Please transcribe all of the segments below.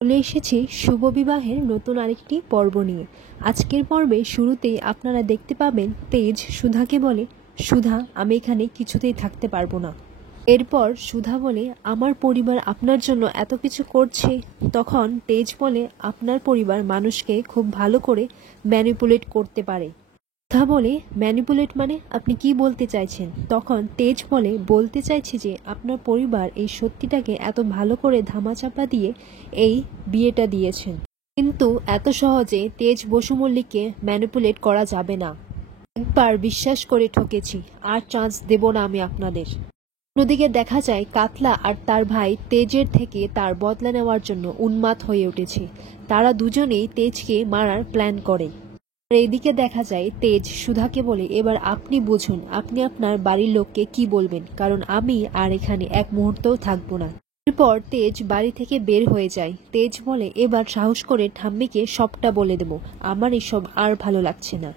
চলে এসেছি শুভ বিবাহের নতুন আরেকটি পর্ব নিয়ে। আজকের পর্বে শুরুতেই আপনারা দেখতে পাবেন তেজ সুধাকে বলে, সুধা, আমি এখানে কিছুতেই থাকতে পারবো না। এরপর সুধা বলে, আমার পরিবার আপনার জন্য এত কিছু করছে। তখন তেজ বলে, আপনার পরিবার মানুষকে খুব ভালো করে ম্যানিপুলেট করতে পারে। সুধা বলে, ম্যানিপুলেট মানে আপনি কি বলতে চাইছেন? তখন তেজ বলে, বলতে চাইছি যে আপনার পরিবার এই সত্যিটাকে এত ভালো করে ধামাচাপা দিয়ে এই বিয়েটা দিয়েছেন, কিন্তু এত সহজে তেজ বসু মল্লিককে ম্যানিপুলেট করা যাবে না। একবার বিশ্বাস করে ঠকেছি, আর চান্স দেব না আমি আপনাদের। অন্যদিকে দেখা যায় কাতলা আর তার ভাই তেজের থেকে তার বদলা নেওয়ার জন্য উন্মাদ হয়ে উঠেছে। তারা দুজনেই তেজকে মারার প্ল্যান করে। আর এদিকে দেখা যায় তেজ সুধাকে বলে, এবার আপনি বুঝুন আপনি আপনার বাড়ির লোককে কি বলবেন, কারণ আমি আর এখানে এক মুহূর্তও থাকবো না। এরপর তেজ বাড়ি থেকে বের হয়ে যায়। তেজ বলে, এবার সাহস করে ঠাম্মিকে সবটা বলে দেব, আমার এসব আর ভালো লাগছে না।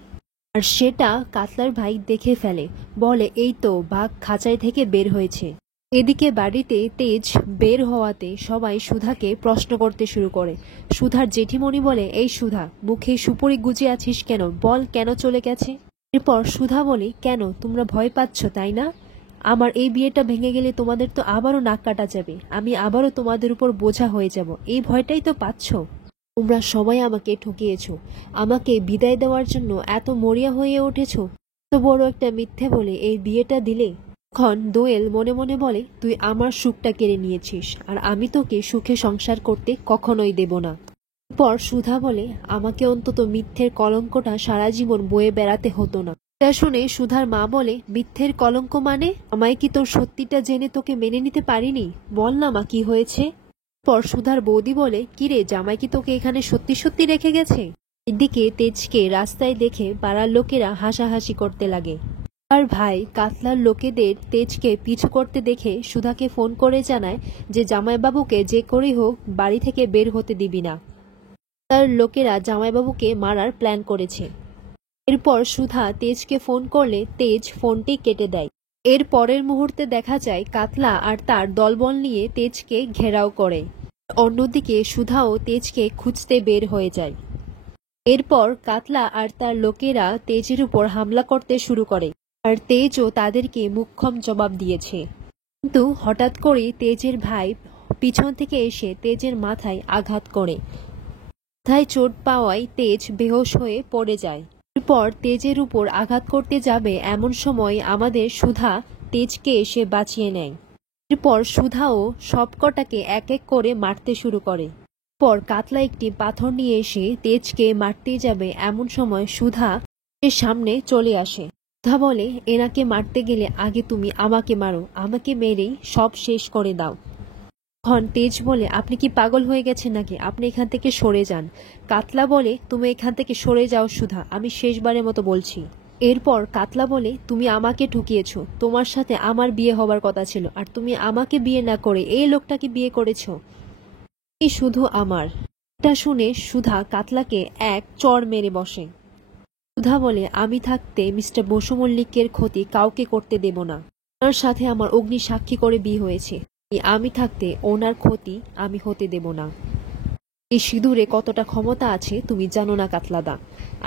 আর সেটা কাতলার ভাই দেখে ফেলে, বলে, এই তো বাঘ খাঁচায় থেকে বের হয়েছে। এদিকে বাড়িতে তেজ বের হওয়াতে সবাই সুধাকে প্রশ্ন করতে শুরু করে। সুধার জেঠিমণি বলে, এই সুধা, মুখে সুপুরি গুজে আছিস কেন, বল কেন চলে গেছে? এরপর সুধা বলে, কেন তোমরা ভয় পাচ্ছ তাই না? আমার এই বিয়েটা ভেঙে গেলে তোমাদের তো আবারও নাক কাটা যাবে, আমি আবারও তোমাদের উপর বোঝা হয়ে যাব, এই ভয়টাই তো পাচ্ছ। তোমরা সবাই আমাকে ঠকিয়েছ, আমাকে বিদায় দেওয়ার জন্য এত মরিয়া হয়ে উঠেছ, তো বড় একটা মিথ্যে বলে এই বিয়েটা দিলে। তখন দোয়েল মনে মনে বলে, তুই আমার সুখটা কেড়ে নিয়েছিস, আর আমি তোকে সুখে সংসার করতে কখনোই দেব না। পর সুধা বলে, আমাকে অন্তত মিথ্যের কলঙ্কটা সারা জীবন বয়ে বেড়াতে হতো না। এটা শুনে সুধার মা বলে, মিথ্যের কলঙ্ক মানে? আমায় কি তোর সত্যিটা জেনে তোকে মেনে নিতে পারিনি? বল না মা, কি হয়েছে? পর সুধার বৌদি বলে, কিরে জামাই কি তোকে এখানে সত্যি সত্যি রেখে গেছে? এদিকে তেজকে রাস্তায় দেখে পাড়ার লোকেরা হাসাহাসি করতে লাগে। আর ভাই কাতলার লোকেদের তেজকে পিছু করতে দেখে সুধাকে ফোন করে জানায় যে জামাইবাবুকে যে করেই হোক বাড়ি থেকে বের হতে দিবি না। তার লোকেরা জামাইবাবুকে মারার প্ল্যান করেছে। এরপর সুধা তেজকে ফোন করলে তেজ ফোনটি কেটে দেয়। এর পরের মুহূর্তে দেখা যায় কাতলা আর তার দলবল নিয়ে তেজকে ঘেরাও করে। অন্যদিকে সুধাও তেজকে খুঁজতে বের হয়ে যায়। এরপর কাতলা আর তার লোকেরা তেজের উপর হামলা করতে শুরু করে, আর তেজও তাদেরকে মুখ্যম জবাব দিয়েছে। কিন্তু হঠাৎ করে তেজের ভাই পিছন থেকে এসে তেজের মাথায় আঘাত করে। মাথায় চোট পাওয়ায় তেজ বেহোশ হয়ে পড়ে যায়। এরপর তেজের উপর আঘাত করতে যাবে এমন সময় আমাদের সুধা তেজকে এসে বাঁচিয়ে নেয়। এরপর সুধাও সবকটাকে এক এক করে মারতে শুরু করে। পর কাতলা একটি পাথর নিয়ে এসে তেজকে মারতে যাবে এমন সময় সুধা এর সামনে চলে আসে। সুধা বলে, এনাকে মারতে গেলে আগে তুমি আমাকে মারো, আমাকে মেরেই সব শেষ করে দাও। তখন তেজ বলে, আপনি কি পাগল হয়ে গেছেন নাকি, আপনি এখান থেকে সরে যান। কাতলা বলে, তুমি এখান থেকে সরে যাও সুধা, আমি শেষবারের মতো বলছি। এরপর কাতলা বলে, তুমি আমাকে ঠকিয়েছ, তোমার সাথে আমার বিয়ে হবার কথা ছিল, আর তুমি আমাকে বিয়ে না করে এই লোকটাকে বিয়ে করেছ, এই শুধু আমার। এটা শুনে সুধা কাতলাকে এক চড় মেরে বসে। সুধা বলে, আমি থাকতে মিস্টার বসু মল্লিকের ক্ষতি কাউকে করতে দেব না। ওনার সাথে আমার অগ্নি সাক্ষী করে বিয়ে হয়েছে, আমি থাকতে ওনার ক্ষতি আমি হতে দেব না। এই সিঁদুরে কতটা ক্ষমতা আছে তুমি জানো না কাতলাদা।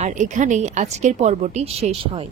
আর এখানেই আজকের পর্বটি শেষ হয়।